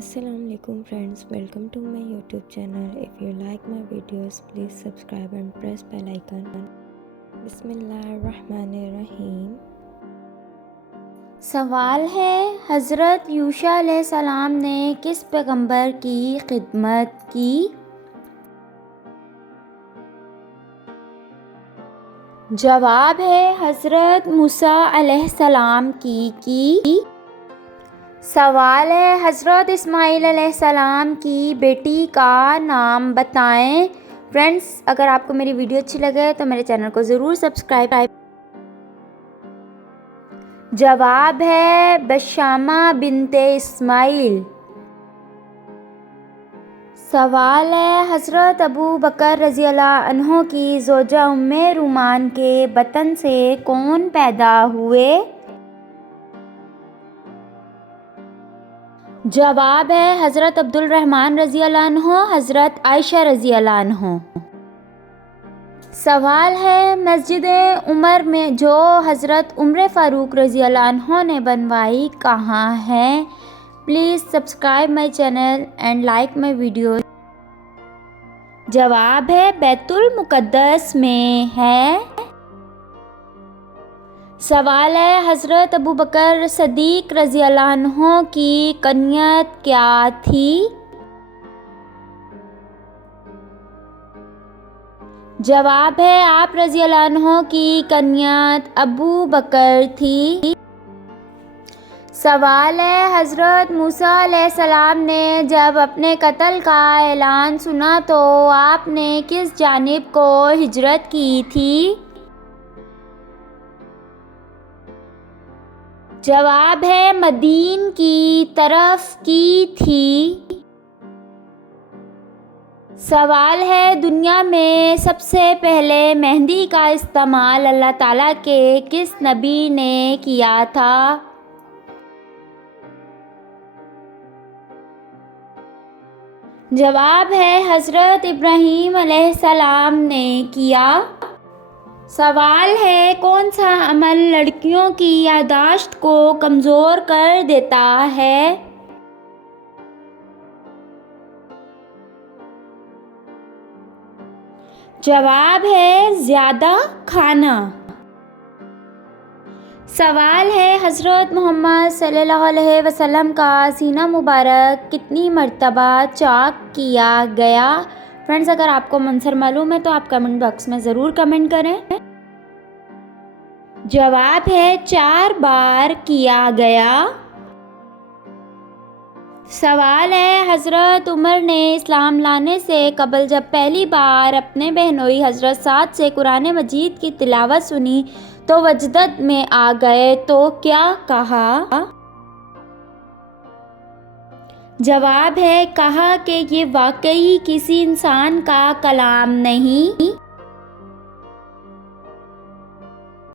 Assalamualaikum friends, welcome to my YouTube channel. If you like my videos, please subscribe and press bell icon. बिस्मिल्लाहिर्रहमानिर्रहीम। सवाल है, हज़रत यूशा अलैहिस्सलाम ने किस पैगंबर की खिदमत की? जवाब है हज़रत मूसा अलैहिस्सलाम की। सवाल है, हज़रत इस्माईल अलैहिस्सलाम की बेटी का नाम बताएं। फ्रेंड्स, अगर आपको मेरी वीडियो अच्छी लगे तो मेरे चैनल को ज़रूर सब्सक्राइब। जवाब है बशामा बिनते इस्माईल। सवाल है, हज़रत अबू बकर रज़ियल्लाहु अन्हु की ज़ौजा उम्मे रूमान के बतन से कौन पैदा हुए? जवाब है हज़रत अब्दुल रहमान रज़ियल्लाहु अन्हु, हज़रत आयशा रज़ियल्लाहु अन्हु। सवाल है, मस्जिद उमर में जो हज़रत उमर फ़ारूक रज़ियल्लाहु अन्हु ने बनवाई कहाँ है? Please subscribe my channel and like my video. जवाब है बैतुल मुक़द्दस में है। सवाल है, हज़रत अबू बकर सदीक़ रज़ियल्लाहु अन्हु की कुनियत क्या थी? जवाब है आप रज़ियल्लाहु अन्हु की कुनियत अबू बकर थी। सवाल है, हज़रत मूसा अलैहिस्सलाम ने जब अपने कत्ल का ऐलान सुना तो आपने किस जानिब को हिजरत की थी? जवाब है मदीन की तरफ की थी। सवाल है, दुनिया में सबसे पहले मेहंदी का इस्तेमाल अल्लाह ताला के किस नबी ने किया था? जवाब है हज़रत इब्राहीम अलैहिस्सलाम ने किया। सवाल है, कौन सा अमल लड़कियों की याददाश्त को कमज़ोर कर देता है? जवाब है ज़्यादा खाना। सवाल है, हज़रत मोहम्मद सल्लल्लाहु अलैहि वसल्लम का सीना मुबारक कितनी मर्तबा चाक किया गया? फ्रेंड्स, अगर आपको आंसर मालूम है तो आप कमेंट बॉक्स में ज़रूर कमेंट करें। जवाब है 4 बार किया गया। सवाल है, हज़रत उमर ने इस्लाम लाने से कबल जब पहली बार अपने बहनोई हज़रत साद से कुरान मजीद की तिलावत सुनी तो वजदत में आ गए तो क्या कहा? जवाब है कहा कि ये वाकई किसी इंसान का कलाम नहीं